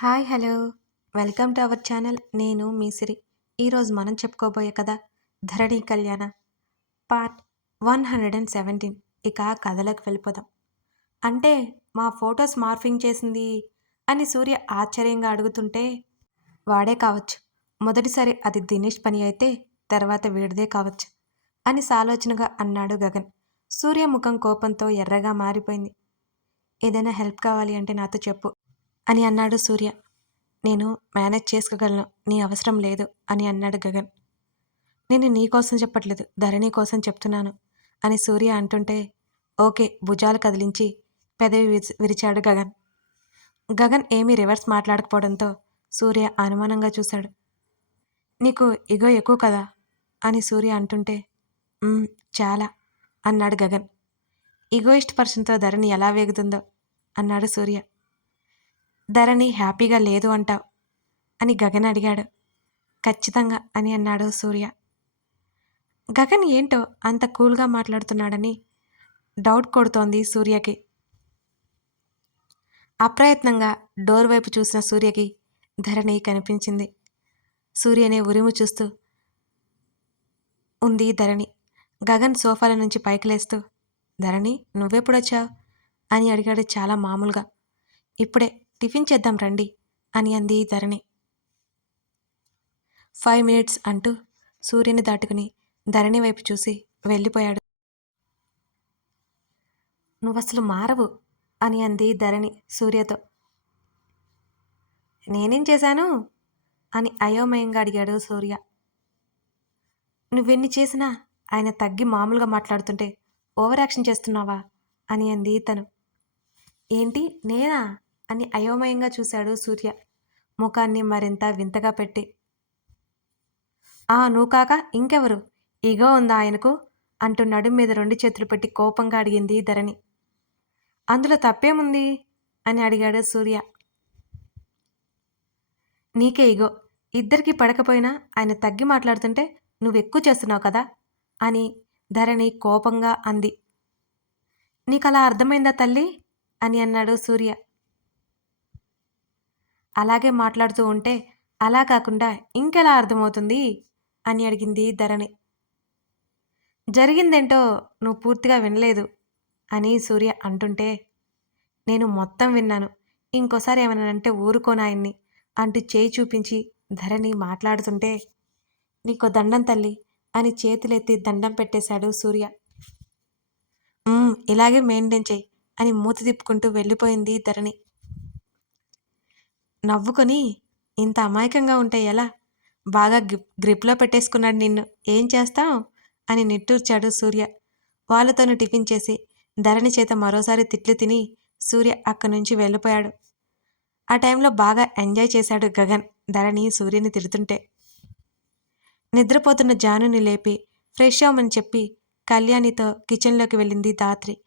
Hi hello. Welcome to our channel. నేను మీ సిరి. ఈరోజు మనం చెప్పుకోబోయే కథ Dharani Kalyana. Part one hundred and seventeen. ఇక కథలకు వెళ్ళిపోదాం. అంటే మా ఫొటోస్ మార్ఫింగ్ చేసింది అని సూర్య ఆశ్చర్యంగా అడుగుతుంటే వాడే కావచ్చు. మొదటిసారి అది దినేష్ పని అయితే తర్వాత వీడిదే కావచ్చు అని సాలోచనగా అన్నాడు గగన్. సూర్య ముఖం కోపంతో ఎర్రగా మారిపోయింది. ఏదైనా హెల్ప్ కావాలి అంటే నాతో చెప్పు. అని అన్నాడు సూర్య. నేను మేనేజ్ చేసుకోగలను నీ అవసరం లేదు అని అన్నాడు గగన్. నేను నీ కోసం చెప్పట్లేదు ధరణి కోసం చెప్తున్నాను అని సూర్య అంటుంటే ఓకే భుజాలు కదిలించి పెదవి విరిచాడు గగన్. గగన్ ఏమీ రివర్స్ మాట్లాడకపోవడంతో సూర్య అనుమానంగా చూశాడు. నీకు ఇగో ఎక్కువ కదా అని సూర్య అంటుంటే చాలా అన్నాడు గగన్. ఈగోయిస్ట్ పర్సన్తో ధరణి ఎలా వేగుతుందో అన్నాడు సూర్య. ధరణి హ్యాపీగా లేదు అంటావు అని గగన్ అడిగాడు. ఖచ్చితంగా అని అన్నాడు సూర్య. గగన్ ఏంటో అంత కూల్గా మాట్లాడుతున్నాడని డౌట్ కొడుతోంది సూర్యకి. అప్రయత్నంగా డోర్ వైపు చూసిన సూర్యకి ధరణి కనిపించింది. సూర్యనే ఉరిము చూస్తూ ఉంది ధరణి. గగన్ సోఫాల నుంచి పైకి లేస్తూ ధరణి నువ్వెప్పుడొచ్చావు? అని అడిగాడు చాలా మామూలుగా. ఇప్పుడే టిఫిన్ చేద్దాం రండి అని అంది ధరణి. ఫైవ్ మినిట్స్ అంటూ సూర్యుని దాటుకుని ధరణి వైపు చూసి వెళ్ళిపోయాడు. నువ్వసలు మారవు అని అంది ధరణి సూర్యతో. నేనేం చేశాను? అని అయోమయంగా అడిగాడు సూర్య. నువ్వెన్ని చేసినా ఆయన తగ్గి మామూలుగా మాట్లాడుతుంటే ఓవర్ యాక్షన్ చేస్తున్నావా? అని అంది తను. ఏంటి నేనా? అని అయోమయంగా చూశాడు సూర్య. ముఖాన్ని మరింత వింతగా పెట్టి. ఆ నువ్వు కాక ఇంకెవరు? ఇగో ఉందా ఆయనకు? అంటూ నడుం మీద రెండు చేతులు పెట్టి కోపంగా అడిగింది ధరణి. అందులో తప్పేముంది? అని అడిగాడు సూర్య. నీకే ఇగో ఇద్దరికి పడకపోయినా ఆయన తగ్గి మాట్లాడుతుంటే నువ్వు ఎక్కువ చేస్తున్నావు కదా? అని ధరణి కోపంగా అంది. నీకలా అర్థమైందా తల్లి? అని అన్నాడు సూర్య. అలాగే మాట్లాడుతూ ఉంటే అలా కాకుండా ఇంకెలా అర్థమవుతుంది? అని అడిగింది ధరణి. జరిగిందేంటో నువ్వు పూర్తిగా వినలేదు అని సూర్య అంటుంటే నేను మొత్తం విన్నాను. ఇంకోసారి ఏమైనా అంటే ఊరుకోనాయన్ని అంటూ చేయి చూపించి ధరణి మాట్లాడుతుంటే నీకో దండం తల్లి అని చేతులెత్తి దండం పెట్టేశాడు సూర్య. ఇలాగే మెయింటైన్ చెయ్యి అని మూత తిప్పుకుంటూ వెళ్ళిపోయింది ధరణి. నవ్వుకొని ఇంత అమాయకంగా ఉంటే ఎలా? బాగా గ్రిప్లో పెట్టేసుకున్నాడు నిన్ను. ఏం చేస్తావు? అని నిట్టూర్చాడు సూర్య. వాళ్ళతోను టిఫిన్ చేసి ధరణి చేత మరోసారి తిట్లు తిని సూర్య అక్కడి నుంచి వెళ్ళిపోయాడు. ఆ టైంలో బాగా ఎంజాయ్ చేశాడు గగన్ ధరణి సూర్యని తిడుతుంటే. నిద్రపోతున్న జానుని లేపి ఫ్రెష్ అవ్వమని చెప్పి కళ్యాణితో కిచెన్లోకి వెళ్ళింది దాత్రి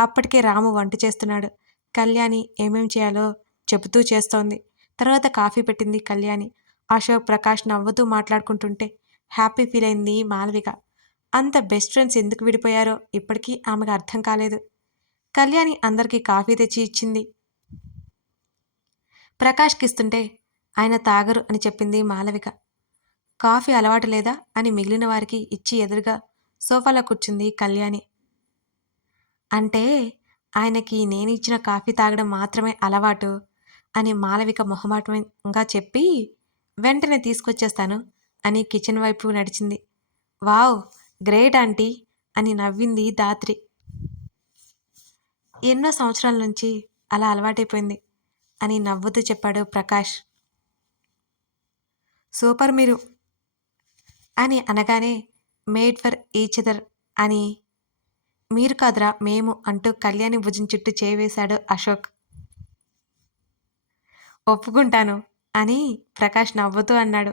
అప్పటికే రాము వంట చేస్తున్నాడు. కళ్యాణి ఏమేం చేయాలో చెబుతూ చేస్తోంది. తర్వాత కాఫీ పెట్టింది కళ్యాణి. అశోక్ ప్రకాష్ నవ్వుతూ మాట్లాడుకుంటుంటే హ్యాపీ ఫీల్ అయింది మాలవిక. అంత బెస్ట్ ఫ్రెండ్స్ ఎందుకు విడిపోయారో ఇప్పటికీ ఆమెకు అర్థం కాలేదు. కళ్యాణి అందరికీ కాఫీ తెచ్చి ఇచ్చింది. ప్రకాష్కి ఇస్తుంటే ఆయన తాగరు అని చెప్పింది మాలవిక. కాఫీ అలవాటు లేదా అని మిగిలిన వారికి ఇచ్చి ఎదురుగా సోఫాలో కూర్చుంది కళ్యాణి. అంటే ఆయనకి నేను ఇచ్చిన కాఫీ తాగడం మాత్రమే అలవాటు అని మాలవిక మొహమాటంగా చెప్పి వెంటనే తీసుకొచ్చేస్తాను అని కిచెన్ వైపు నడిచింది. వావ్ గ్రేట్ ఆంటీ అని నవ్వింది దాత్రి. ఎన్నో సంవత్సరాల నుంచి అలా అలవాటైపోయింది అని నవ్వుతూ చెప్పాడు ప్రకాష్. సూపర్ మీరు అని అనగానే మేడ్ ఫర్ ఈచ్ అదర్ అని మీరు కాదురా మేము అంటూ కళ్యాణి భుజం చుట్టూ చేవేశాడు అశోక్. ఒప్పుకుంటాను అని ప్రకాష్ నవ్వుతూ అన్నాడు.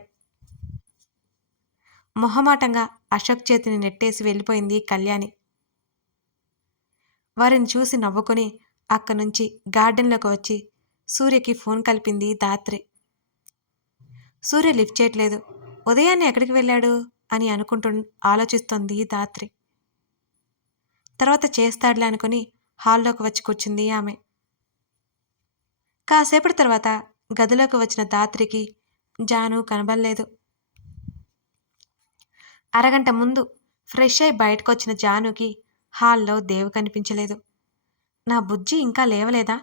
మొహమాటంగా అశోక్ చేతిని నెట్టేసి వెళ్ళిపోయింది కళ్యాణి. వారిని చూసి నవ్వుకొని అక్కడి నుంచి గార్డెన్లోకి వచ్చి సూర్యకి ఫోన్ కలిపింది దాత్రి సూర్య లిఫ్ట్ చేయట్లేదు. ఉదయాన్నే ఎక్కడికి వెళ్ళాడు? అని అనుకుంటు ఆలోచిస్తోంది దాత్రి తర్వాత చేస్తాడులే అనుకుని హాల్లోకి వచ్చి కూర్చుంది ఆమె. కాసేపటి తర్వాత గదిలోకి వచ్చిన దాత్రికి జాను కనబడలేదు. అరగంట ముందు ఫ్రెష్ అయి బయటకు వచ్చిన జానుకి హాల్లో దేవు కనిపించలేదు. నా బుజ్జి ఇంకా లేవలేదా?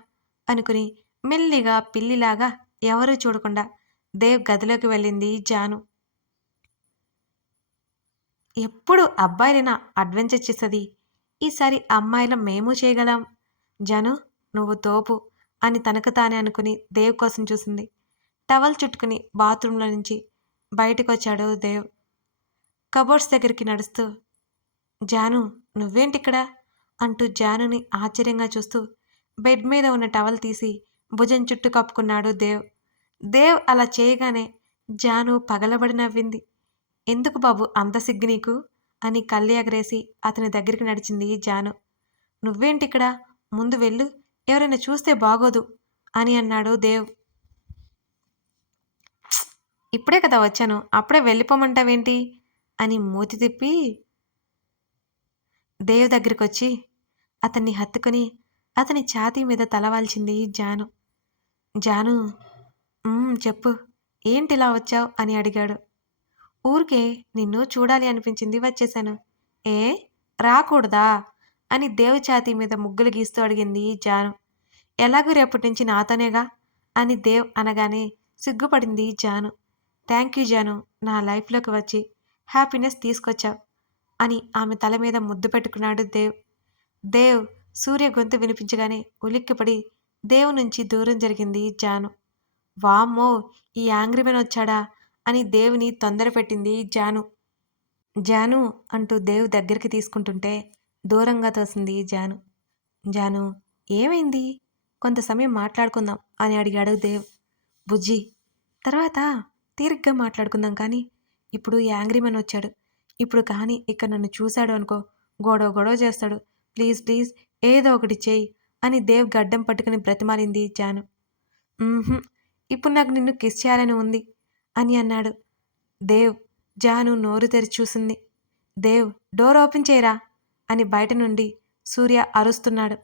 అనుకుని మెల్లిగా పిల్లిలాగా ఎవరూ చూడకుండా దేవ్ గదిలోకి వెళ్ళింది జాను. ఎప్పుడు అబ్బాయిలైనా అడ్వెంచర్ చేస్తుంది? ఈసారి అమ్మాయిల మేము చేయగలం. జను నువ్వు తోపు. అని తనకు తానే అనుకుని దేవ్ కోసం చూసింది. టవల్ చుట్టుకుని బాత్రూంలో నుంచి బయటకు వచ్చాడు దేవ్. కబోర్డ్స్ దగ్గరికి నడుస్తూ జాను నువ్వేంటిక్కడ? అంటూ జానుని ఆశ్చర్యంగా చూస్తూ బెడ్ మీద ఉన్న టవల్ తీసి భుజం చుట్టూ కప్పుకున్నాడు దేవ్. దేవ్ అలా చేయగానే జాను పగలబడి నవ్వింది. ఎందుకు బాబు అంత సిగ్గు నీకు? అని కళ్ళి ఎగరేసి అతని దగ్గరికి నడిచింది జాను. నువ్వేంటిక్కడ? ముందు వెళ్ళు ఎవరైనా చూస్తే బాగోదు అని అన్నాడు దేవ్. ఇప్పుడే కదా వచ్చాను అప్పుడే వెళ్ళిపోమంటావేంటి? అని మూతి తిప్పి దేవ్ దగ్గరికి వచ్చి అతన్ని హత్తుకుని అతని ఛాతీ మీద తలవాల్చింది జాను. జాను చెప్పు చెప్పు ఏంటిలా వచ్చావు? అని అడిగాడు. ఊరికే నిన్ను చూడాలి అనిపించింది వచ్చేశాను ఏ? రాకూడదా? అని దేవు ఛాతీ మీద ముగ్గులు గీస్తూ అడిగింది జాను. ఎలాగూ రేపటి నుంచి నాతోనేగా? అని దేవ్ అనగానే సిగ్గుపడింది జాను. థ్యాంక్ యూ జాను నా లైఫ్లోకి వచ్చి హ్యాపీనెస్ తీసుకొచ్చావు అని ఆమె తల మీద ముద్దు పెట్టుకున్నాడు దేవ్. దేవ్ సూర్య గొంతు వినిపించగానే ఉలిక్కిపడి దేవ్ నుంచి దూరం జరిగింది జాను. వామ్మో ఈ యాంగ్రీమెన్ వచ్చాడా? అని దేవుని తొందర పెట్టింది జాను. జాను అంటూ దేవ్ దగ్గరికి తీసుకుంటుంటే దూరంగా తోసింది జాను. జాను ఏమైంది? కొంత సమయం మాట్లాడుకుందాం అని అడిగాడు దేవ్. బుజ్జి తర్వాత తీరిగ్గా మాట్లాడుకుందాం కానీ ఇప్పుడు యాంగ్రీమెన్ వచ్చాడు. ఇప్పుడు కానీ ఇక్కడ నన్ను చూశాడు అనుకో గొడవ గొడవ చేస్తాడు. ప్లీజ్ ప్లీజ్ ఏదో ఒకటి చేయి అని దేవ్ గడ్డం పట్టుకుని బ్రతిమాలింది జాను. ఇప్పుడు నాకు నిన్ను కిస్ చేయాలని ఉంది అని అన్నాడు. దేవ్ జాను నోరు తెరిచి చూసింది. దేవ్ డోర్ ఓపెన్ చేయరా? అని బయట నుండి సూర్య అరుస్తున్నాడు.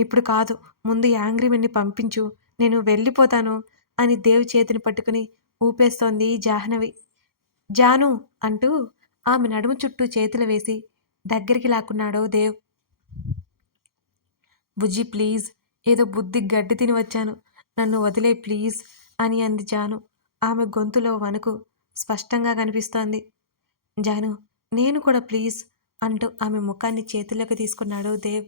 ఇప్పుడు కాదు. ముందు యాంగ్రీమెన్ని పంపించు. నేను వెళ్ళిపోతాను అని దేవ్ చేతిని పట్టుకుని ఊపేస్తోంది జాహ్నవి. జాను అంటూ ఆమె నడుము చుట్టూ చేతులు వేసి దగ్గరికి లాక్కున్నాడు దేవ్. బుజ్జి ప్లీజ్. ఏదో బుద్ధి గడ్డి తిని వచ్చాను. నన్ను వదిలే ప్లీజ్ అని అంది జాను. ఆమె గొంతులో వణుకు స్పష్టంగా కనిపిస్తోంది. జాను నేను కూడా ప్లీజ్ అంటూ ఆమె ముఖాన్ని చేతుల్లోకి తీసుకున్నాడు. దేవ్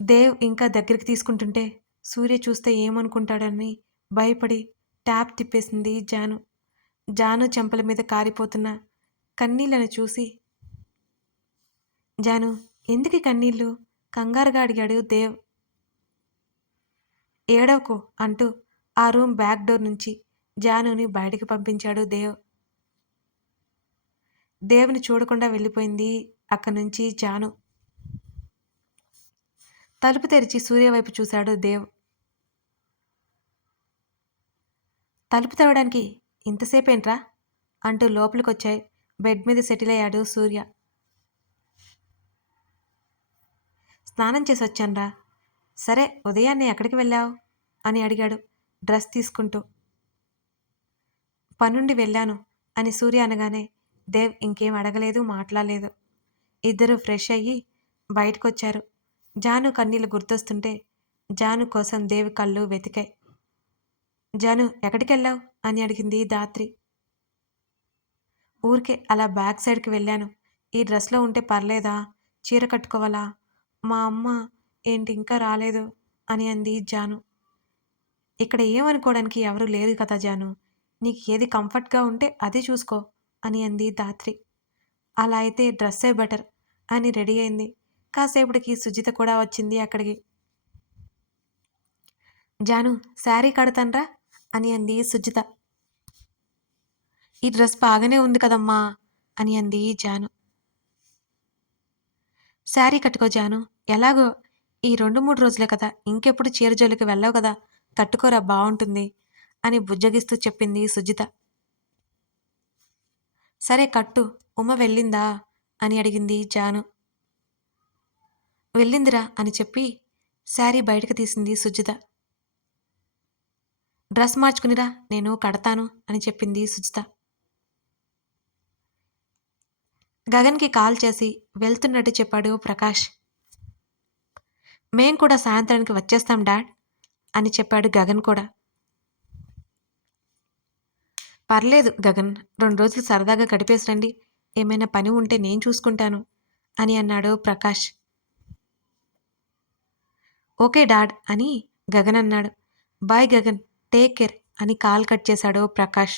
దేవ్ ఇంకా దగ్గరికి తీసుకుంటుంటే సూర్య చూస్తే ఏమనుకుంటాడని భయపడి ట్యాప్ తిప్పేసింది జాను. జాను చెంపల మీద కారిపోతున్న కన్నీళ్ళను చూసి జాను ఎందుకు కన్నీళ్ళు? కంగారుగా అడిగాడు దేవ్. ఏడవకు అంటూ ఆ రూమ్ బ్యాక్ డోర్ నుంచి జానుని బయటికి పంపించాడు దేవ్. దేవుని చూడకుండా వెళ్ళిపోయింది. అక్కడి నుంచి జాను తలుపు తెరిచి సూర్య వైపు చూశాడు దేవ్. తలుపు తెరవడానికి ఇంతసేపేంట్రా అంటూ లోపలికొచ్చాయి. బెడ్ మీద సెటిల్ అయ్యాడు సూర్య. స్నానం చేసి వచ్చానురా. సరే ఉదయాన్నే ఎక్కడికి వెళ్ళావు? అని అడిగాడు డ్రెస్ తీసుకుంటూ. పనుండి వెళ్ళాను అని సూర్య అనగానే దేవ్ ఇంకేం అడగలేదు మాట్లాడలేదు. ఇద్దరు ఫ్రెష్ అయ్యి బయటకొచ్చారు. జాను కన్నీళ్ళు గుర్తొస్తుంటే జాను కోసం దేవి కళ్ళు వెతికాయి. జాను ఎక్కడికెళ్ళావు? అని అడిగింది దాత్రి ఊరికే అలా బ్యాక్ సైడ్కి వెళ్ళాను. ఈ డ్రెస్లో ఉంటే పర్లేదా? చీర కట్టుకోవాలా? మా అమ్మ ఏంటి ఇంకా రాలేదు? అని అంది జాను. ఇక్కడ ఏమనుకోవడానికి ఎవరు లేరు కదా జాను. నీకు ఏది కంఫర్ట్గా ఉంటే అదే చూసుకో. అని అంది దాత్రి అలా అయితే డ్రెస్సే బెటర్ అని రెడీ అయింది. కాసేపటికి సుజిత కూడా వచ్చింది అక్కడికి. జాను శారీ కడతాన్రా అని అంది సుజిత. ఈ డ్రెస్ బాగానే ఉంది కదమ్మా అని అంది జాను. శారీ కట్టుకో జాను. ఎలాగో? ఈ రెండు మూడు రోజులే కదా. ఇంకెప్పుడు చీర జోలికి వెళ్ళావు కదా. కట్టుకోరా బాగుంటుంది అని బుజ్జగిస్తూ చెప్పింది సుజిత. సరే కట్టు ఉమ వెళ్ళిందా? అని అడిగింది జాను. వెళ్ళిందిరా అని చెప్పి శారీ బయటకు తీసింది సుజిత. డ్రెస్ మార్చుకునిరా నేను కడతాను అని చెప్పింది సుజిత. గగన్కి కాల్ చేసి వెళ్తున్నట్టు చెప్పాడు ప్రకాష్. మేం కూడా సాయంత్రానికి వచ్చేస్తాం డాడ్ అని చెప్పాడు గగన్ కూడా. పర్లేదు గగన్ రెండు రోజులు సరదాగా గడిపేసి రండి ఏమైనా పని ఉంటే నేను చూసుకుంటాను అని అన్నాడు ప్రకాష్. ఓకే డాడ్ అని గగన్ అన్నాడు. బాయ్ గగన్ టేక్ కేర్ అని కాల్ కట్ చేశాడు ప్రకాష్.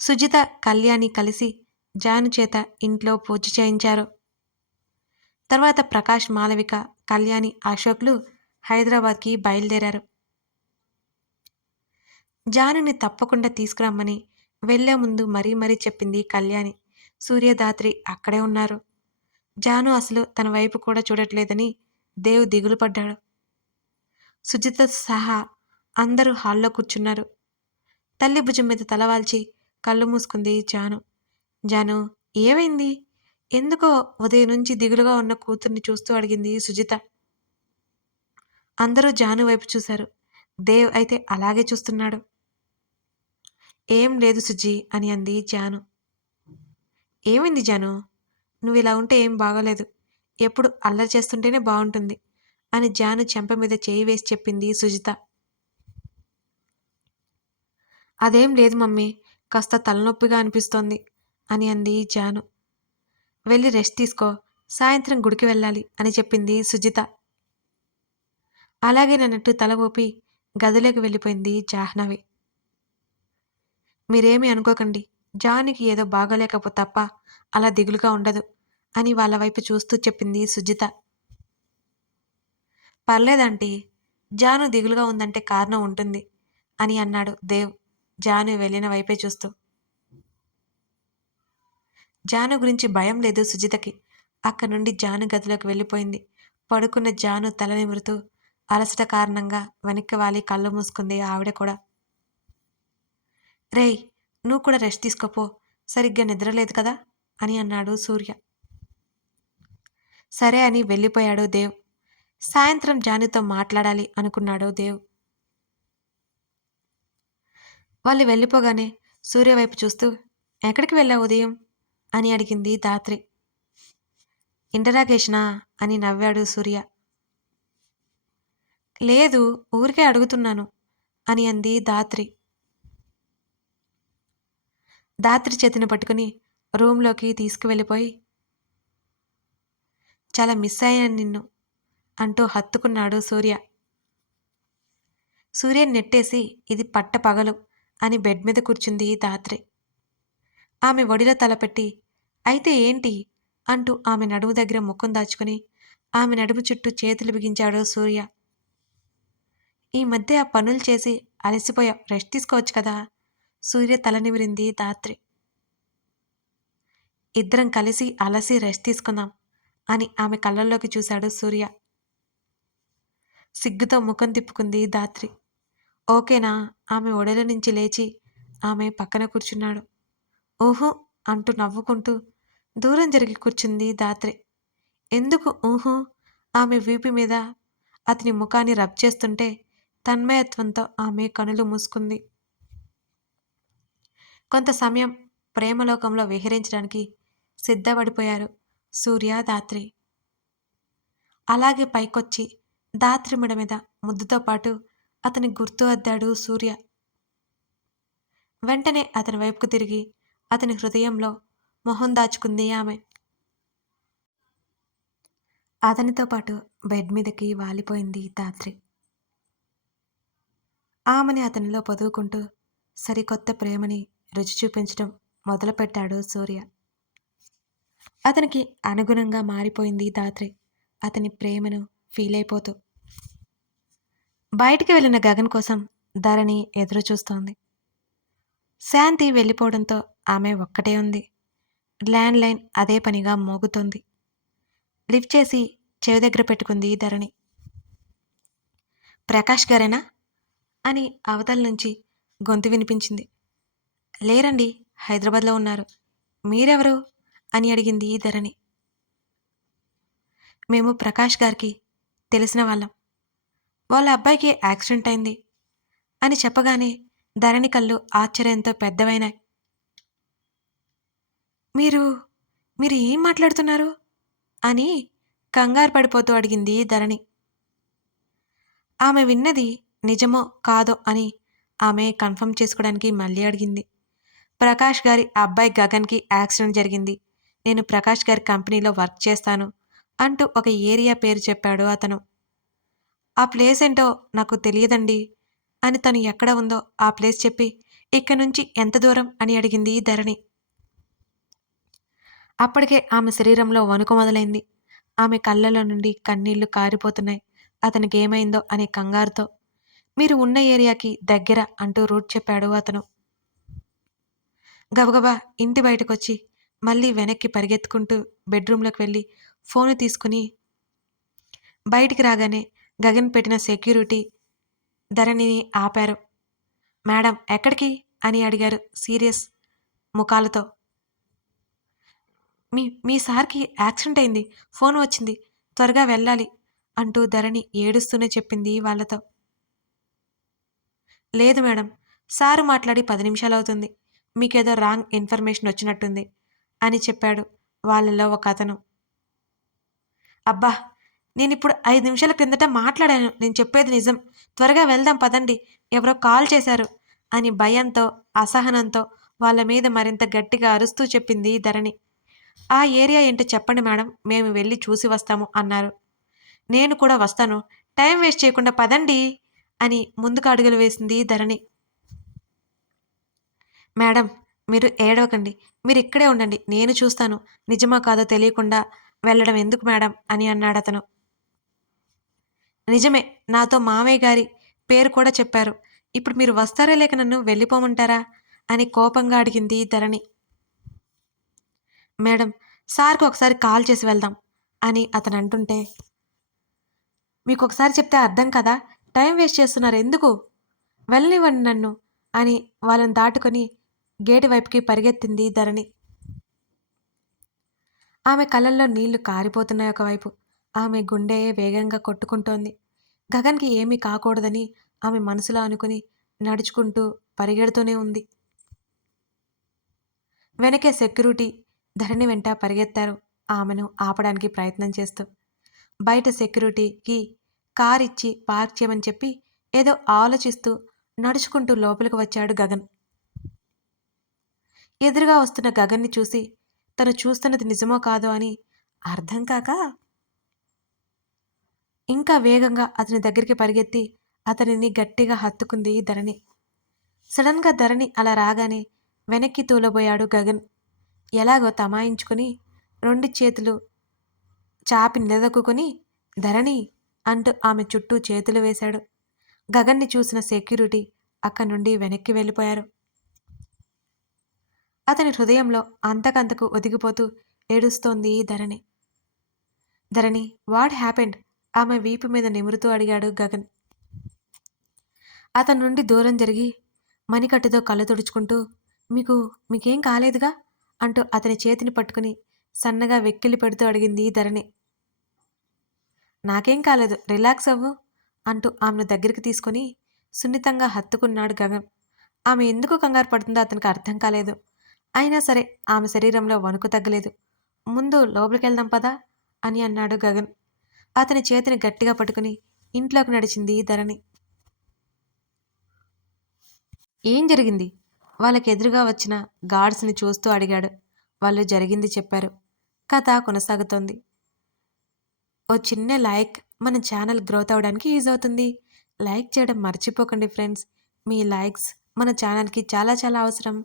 సుజిత కళ్యాణి కలిసి జాను చేత ఇంట్లో పూజ చేయించారు. తర్వాత ప్రకాష్ మాలవిక కళ్యాణి అశోక్లు హైదరాబాద్కి బయలుదేరారు. జానుని తప్పకుండా తీసుకురమ్మని వెళ్ళే ముందు మరీ మరీ చెప్పింది కళ్యాణి. సూర్యదాత్రి అక్కడే ఉన్నారు. జాను అసలు తన వైపు కూడా చూడట్లేదని దేవ్ దిగులు పడ్డాడు. సుజిత సహా అందరూ హాల్లో కూర్చున్నారు. తల్లి భుజం మీద తలవాల్చి కళ్ళు మూసుకుంది జాను. జాను ఏమైంది? ఎందుకో ఉదయం నుంచి దిగులుగా ఉన్న కూతుర్ని చూస్తూ అడిగింది సుజిత. అందరూ జాను వైపు చూశారు. దేవ్ అయితే అలాగే చూస్తున్నాడు. ఏం లేదు సుజీ అని అంది జాను. ఏమైంది జాను? నువ్వు ఇలా ఉంటే ఏం బాగోలేదు. ఎప్పుడు అల్లరి చేస్తుంటేనే బాగుంటుంది అని జాను చెంప మీద చేయి వేసి చెప్పింది సుజిత. అదేం లేదు మమ్మీ కాస్త తలనొప్పిగా అనిపిస్తోంది అని అంది జాను. వెళ్ళి రెస్ట్ తీసుకో సాయంత్రం గుడికి వెళ్ళాలి అని చెప్పింది సుజిత. అలాగే నన్నట్టు తల ఊపి గదిలోకి వెళ్ళిపోయింది జాహ్నవి. మీరేమీ అనుకోకండి. జానికి ఏదో బాగోలేకపోతే తప్ప అలా దిగులుగా ఉండదు అని వాళ్ళ వైపు చూస్తూ చెప్పింది సుజిత. పర్లేదంటీ జాను దిగులుగా ఉందంటే కారణం ఉంటుంది అని అన్నాడు దేవ్ జాను వెళ్ళిన వైపే చూస్తూ. జాను గురించి భయం లేదు సుజితకి. అక్కడి నుండి జాను గదిలోకి వెళ్ళిపోయింది. పడుకున్న జాను తల నిమురుతూ అలసట కారణంగా వెనక్కి వాలి కళ్ళు మూసుకుంది ఆవిడ కూడా. రేయ్ నువ్వు కూడా రెస్ట్ తీసుకోపో. సరిగ్గా నిద్రలేదు కదా? అని అన్నాడు సూర్య. సరే అని వెళ్ళిపోయాడు దేవ్. సాయంత్రం జానుతో మాట్లాడాలి అనుకున్నాడు దేవ్. వాళ్ళు వెళ్ళిపోగానే సూర్య వైపు చూస్తూ ఎక్కడికి వెళ్ళావు ఉదయం? అని అడిగింది దాత్రి ఇంటరాగేషనా? అని నవ్వాడు సూర్య. లేదు ఊరికే అడుగుతున్నాను అని అంది దాత్రి దాత్రి చేతిని పట్టుకుని రూమ్లోకి తీసుకువెళ్ళిపోయి చాలా మిస్ అయ్యాను నిన్ను అంటూ హత్తుకున్నాడు సూర్య. సూర్య నెట్టేసి ఇది పట్ట పగలు అని బెడ్ మీద కూర్చుంది దాత్రి. ఆమె ఒడిలో తలపెట్టి అయితే ఏంటి? అంటూ ఆమె నడుము దగ్గర ముఖం దాచుకుని ఆమె నడుము చుట్టూ చేతులు బిగించాడు సూర్య. ఈ మధ్య ఆ పనులు చేసి అలసిపోయా రెస్ట్ తీసుకోవచ్చు కదా సూర్య తలనిమిరింది దాత్రి ఇద్దరం కలిసి అలసి రెస్ట్ తీసుకుందాం అని ఆమె కళ్ళల్లోకి చూశాడు సూర్య. సిగ్గుతో ముఖం తిప్పుకుంది దాత్రి ఓకేనా? ఆమె ఒడల నుంచి లేచి ఆమె పక్కన కూర్చున్నాడు. ఊహు అంటూ నవ్వుకుంటూ దూరం జరిగి కూర్చుంది దాత్రి ఎందుకు ఊహు? ఆమె వీపు మీద అతని ముఖాన్ని రబ్ చేస్తుంటే తన్మయత్వంతో ఆమె కనులు మూసుకుంది. కొంత సమయం ప్రేమలోకంలో విహరించడానికి సిద్ధపడిపోయారు సూర్య దాత్రి అలాగే పైకొచ్చి దాత్రి మెడ మీద ముద్దుతో పాటు అతని గుర్తు అద్దాడు సూర్య. వెంటనే అతని వైపుకు తిరిగి అతని హృదయంలో మొహం దాచుకుంది ఆమె. అతనితో పాటు బెడ్ మీదకి వాలిపోయింది దాత్రి ఆమెని అతనిలో పొదువుకుంటూ సరికొత్త ప్రేమని రుచి చూపించడం మొదలుపెట్టాడు సూర్య. అతనికి అనుగుణంగా మారిపోయింది దాత్రి అతని ప్రేమను ఫీల్ అయిపోతూ బయటికి వెళ్ళిన గగన్ కోసం ధరణి ఎదురు చూస్తోంది శాంతి వెళ్ళిపోవడంతో ఆమె ఒక్కటే ఉంది. ల్యాండ్ లైన్ అదే పనిగా మోగుతోంది. లిఫ్ట్ చేసి చెవి దగ్గర పెట్టుకుంది ధరణి. ప్రకాష్ గారేనా? అని అవతల నుంచి గొంతు వినిపించింది. లేరండి హైదరాబాద్లో ఉన్నారు. మీరెవరు? అని అడిగింది ధరణి. మేము ప్రకాష్ గారికి తెలిసిన వాళ్ళం. వాళ్ళ అబ్బాయికి యాక్సిడెంట్ అయింది అని చెప్పగానే ధరణి కళ్ళు ఆశ్చర్యంతో పెద్దవైనాయి. మీరు మీరు ఏం మాట్లాడుతున్నారు? అని కంగారు పడిపోతూ అడిగింది ధరణి. ఆమె విన్నది నిజమో కాదో అని ఆమె కన్ఫర్మ్ చేసుకోవడానికి మళ్ళీ అడిగింది. ప్రకాష్ గారి అబ్బాయి గగన్కి యాక్సిడెంట్ జరిగింది. నేను ప్రకాష్ గారి కంపెనీలో వర్క్ చేస్తాను అంటూ ఒక ఏరియా పేరు చెప్పాడు అతను. ఆ ప్లేస్ ఏంటో నాకు తెలియదండి అని తను ఎక్కడ ఉందో ఆ ప్లేస్ చెప్పి ఇక్కడి నుంచి ఎంత దూరం అని అడిగింది ధరణి. అప్పటికే ఆమె శరీరంలో వణుకు మొదలైంది. ఆమె కళ్ళలో నుండి కన్నీళ్ళు కారిపోతున్నాయి. అతనికి ఏమైందో అనే కంగారుతో మీరు ఉన్న ఏరియాకి దగ్గర అంటూ రూట్ చెప్పాడు అతను. గబగబా ఇంటి బయటకొచ్చి మళ్ళీ వెనక్కి పరిగెత్తుకుంటూ బెడ్రూమ్లోకి వెళ్ళి ఫోను తీసుకుని బయటికి రాగానే గగన్ పెట్టిన సెక్యూరిటీ ధరణిని ఆపారు. మేడం ఎక్కడికి? అని అడిగారు సీరియస్ ముఖాలతో. మీ మీ సార్కి యాక్సిడెంట్ అయింది ఫోన్ వచ్చింది త్వరగా వెళ్ళాలి అంటూ ధరణి ఏడుస్తూనే చెప్పింది వాళ్ళతో. లేదు మేడం సారు మాట్లాడి పది నిమిషాలు అవుతుంది మీకేదో రాంగ్ ఇన్ఫర్మేషన్ వచ్చినట్టుంది అని చెప్పాడు వాళ్ళలో ఒక అతను. అబ్బా నేను ఇప్పుడు ఐదు నిమిషాల క్రిందట మాట్లాడాను. నేను చెప్పేది నిజం. త్వరగా వెళ్దాం పదండి. ఎవరో కాల్ చేశారు అని భయంతో అసహనంతో వాళ్ళ మీద మరింత గట్టిగా అరుస్తూ చెప్పింది ధరణి. ఆ ఏరియా ఏంటో చెప్పండి మేడం. మేము వెళ్ళి చూసి వస్తాము అన్నారు. నేను కూడా వస్తాను. టైం వేస్ట్ చేయకుండా పదండి అని ముందుకు అడుగులు వేసింది ధరణి. మేడం మీరు ఏడవకండి. మీరు ఇక్కడే ఉండండి. నేను చూస్తాను. నిజమా కాదో తెలియకుండా వెళ్ళడం ఎందుకు మేడం? అని అన్నాడు అతను నిజమే. నాతో మామయ్య గారి పేరు కూడా చెప్పారు. ఇప్పుడు మీరు వస్తారా లేక నన్ను వెళ్ళిపోమంటారా? అని కోపంగా అడిగింది ధరణి. మేడం సార్కి ఒకసారి కాల్ చేసి వెళ్దాం అని అతను అంటుంటే మీకు ఒకసారి చెప్తే అర్థం కదా? టైం వేస్ట్ చేస్తున్నారు. ఎందుకు? వెళ్ళనివ్వండి నన్ను అని వాళ్ళని దాటుకొని గేటు వైపుకి పరిగెత్తింది ధరణి. ఆమె కళ్ళల్లో నీళ్ళు కారిపోతున్నాయి ఒకవైపు. ఆమె గుండె వేగంగా కొట్టుకుంటోంది. గగన్కి ఏమీ కాకూడదని ఆమె మనసులో అనుకుని నడుచుకుంటూ పరిగెడుతూనే ఉంది. వెనకే సెక్యూరిటీ ధరణి వెంట పరిగెత్తారు ఆమెను ఆపడానికి ప్రయత్నం చేస్తూ. బయట సెక్యూరిటీకి కార్ ఇచ్చి పార్క్ చేయమని చెప్పి ఏదో ఆలోచిస్తూ నడుచుకుంటూ లోపలికి వచ్చాడు గగన్. ఎదురుగా వస్తున్న గగన్ని చూసి తను చూస్తున్నది నిజమో కాదో అని అర్థం కాక ఇంకా వేగంగా అతని దగ్గరికి పరిగెత్తి అతనిని గట్టిగా హత్తుకుంది ధరణి. సడన్గా ధరణి అలా రాగానే వెనక్కి తూలబోయాడు గగన్. ఎలాగో తమాయించుకుని రెండు చేతులు చాపి నిలదొక్కుని ధరణి అంటూ ఆమె చుట్టూ చేతులు వేశాడు. గగన్ని చూసిన సెక్యూరిటీ అక్కడి నుండి వెనక్కి వెళ్ళిపోయారు. అతని హృదయంలో అంతకంతకు ఒదిగిపోతూ ఏడుస్తోంది ధరణి. ధరణి వాట్ హ్యాపెండ్? ఆమె వీపు మీద నిమురుతూ అడిగాడు గగన్. అతని నుండి దూరం జరిగి మణికట్టుతో కళ్ళు తుడుచుకుంటూ మీకు మీకేం కాలేదుగా? అంటూ అతని చేతిని పట్టుకుని సన్నగా వెక్కిలి పెడుతూ అడిగింది ధరణి. నాకేం కాలేదు రిలాక్స్ అవ్వు అంటూ ఆమెను దగ్గరికి తీసుకొని సున్నితంగా హత్తుకున్నాడు గగన్. ఆమె ఎందుకు కంగారు పడుతుందో అతనికి అర్థం కాలేదు. అయినా సరే ఆమె శరీరంలో వణుకు తగ్గలేదు. ముందు లోపలికెళ్దాం పదా అని అన్నాడు గగన్. అతని చేతిని గట్టిగా పట్టుకుని ఇంట్లోకి నడిచింది ధరణి. ఏం జరిగింది? వాళ్ళకి ఎదురుగా వచ్చిన గార్డ్స్ని చూస్తూ అడిగాడు. వాళ్ళు జరిగింది చెప్పారు. కథ కొనసాగుతోంది. ఓ చిన్న లైక్ మన ఛానల్ గ్రోత్ అవడానికి యూజ్ అవుతుంది. లైక్ చేయడం మర్చిపోకండి ఫ్రెండ్స్. మీ లైక్స్ మన ఛానల్కి చాలా చాలా అవసరం.